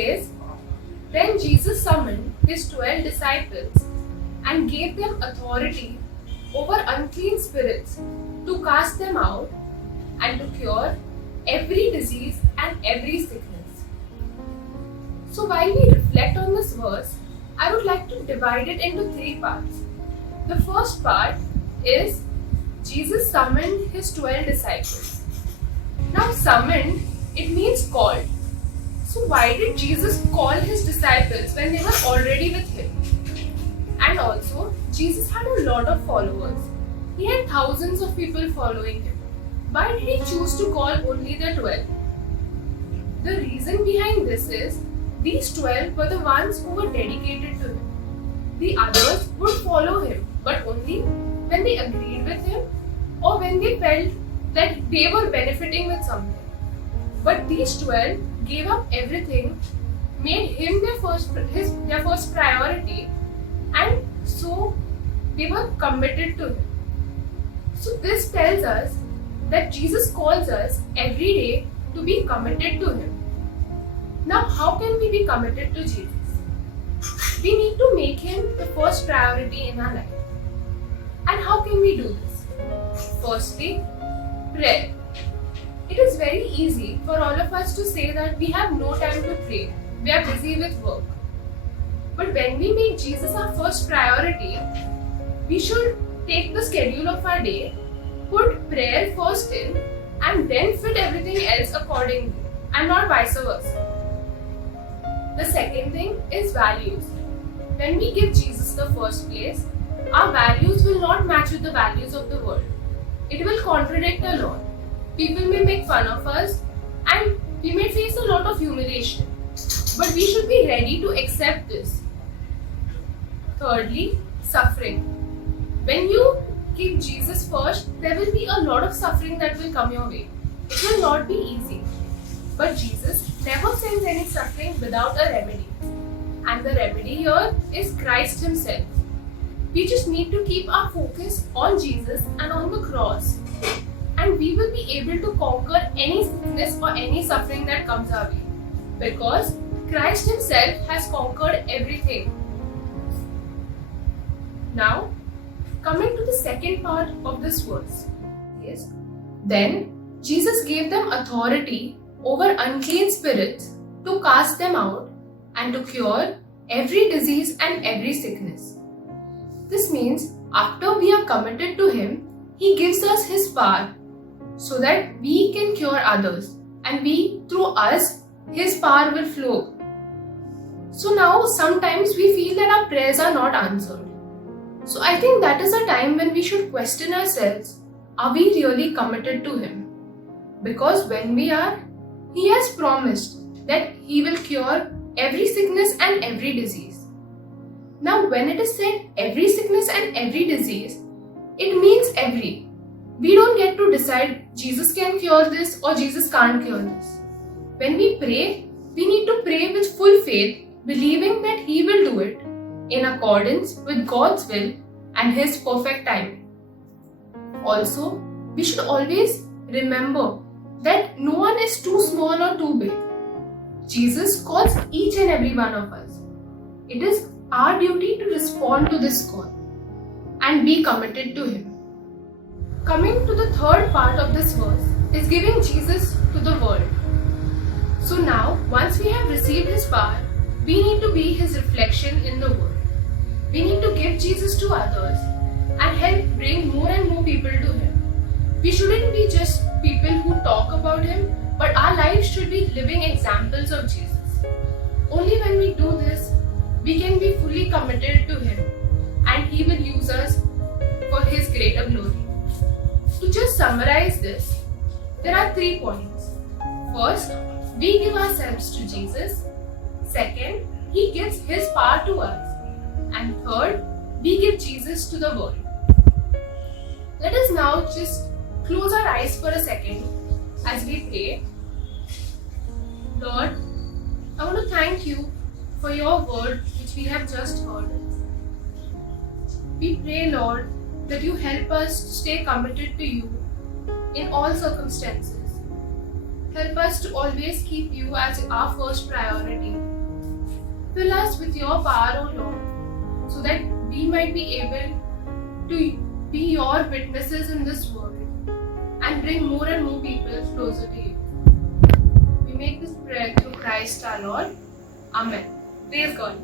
says, Then Jesus summoned his 12 disciples and gave them authority over unclean spirits to cast them out and to cure every disease and every sickness. So while we reflect on this verse, I would like to divide it into three parts. The first part is Jesus summoned his 12 disciples. Now summoned, it means called. So why did Jesus call his disciples when they were already with him? And also, Jesus had a lot of followers. He had thousands of people following him. Why did he choose to call only the 12? The reason behind this is these 12 were the ones who were dedicated to him. The others would follow him, but only when they agreed with him or when they felt that they were benefiting with something. But these 12 gave up everything, made him their first priority, and so they were committed to him. So this tells us that Jesus calls us every day to be committed to him. Now, how can we be committed to Jesus? We need to make him the first priority in our life. And how can we do this? Firstly, prayer. It is very easy for all of us to say that we have no time to pray. We are busy with work. But when we make Jesus our first priority, we should take the schedule of our day, put prayer first in, and then fit everything else accordingly, and not vice versa. The second thing is values. When we give Jesus the first place, our values will not match with the values of the world. It will contradict a lot. People may make fun of us and we may face a lot of humiliation. But we should be ready to accept this. Thirdly, suffering. When you keep Jesus first, there will be a lot of suffering that will come your way. It will not be easy. But Jesus never sends any suffering without a remedy. And the remedy here is Christ himself. We just need to keep our focus on Jesus and on the cross. And we will be able to conquer any sickness or any suffering that comes our way. Because Christ himself has conquered everything. Now, coming to the second part of this verse is, Then Jesus gave them authority over unclean spirits to cast them out and to cure every disease and every sickness. This means after we are committed to him, he gives us his power so that we can cure others, and through us, his power will flow. So now sometimes we feel that our prayers are not answered. So I think that is a time when we should question ourselves, are we really committed to him? Because when we are, he has promised that he will cure every sickness and every disease. Now when it is said every sickness and every disease, it means every. We don't get to decide Jesus can cure this or Jesus can't cure this. When we pray, we need to pray with full faith, believing that he will do it in accordance with God's will and his perfect timing. Also, we should always remember that no one is too small or too big. Jesus calls each and every one of us. It is our duty to respond to this call and be committed to him. Coming to the third part of this verse is giving Jesus to the world. So now, once we have received his power, we need to be his reflection in the world. We need to give Jesus to others and help bring more and more people to him. We shouldn't be just people who talk about him, but our lives should be living examples of Jesus. Only when we do this, we can be fully committed to him and he will use us for his greater glory. To just summarize this, there are 3 points. First, we give ourselves to Jesus. Second, he gives his power to us. And third, we give Jesus to the world. Let us now just close our eyes for a second as we pray. Lord, I want to thank you for your word which we have just heard. We pray, Lord, that you help us to stay committed to you in all circumstances. Help us to always keep you as our first priority. us with your power, O Lord, so that we might be able to be your witnesses in this world and bring more and more people closer to you. We make this prayer through Christ our Lord. Amen. Praise God.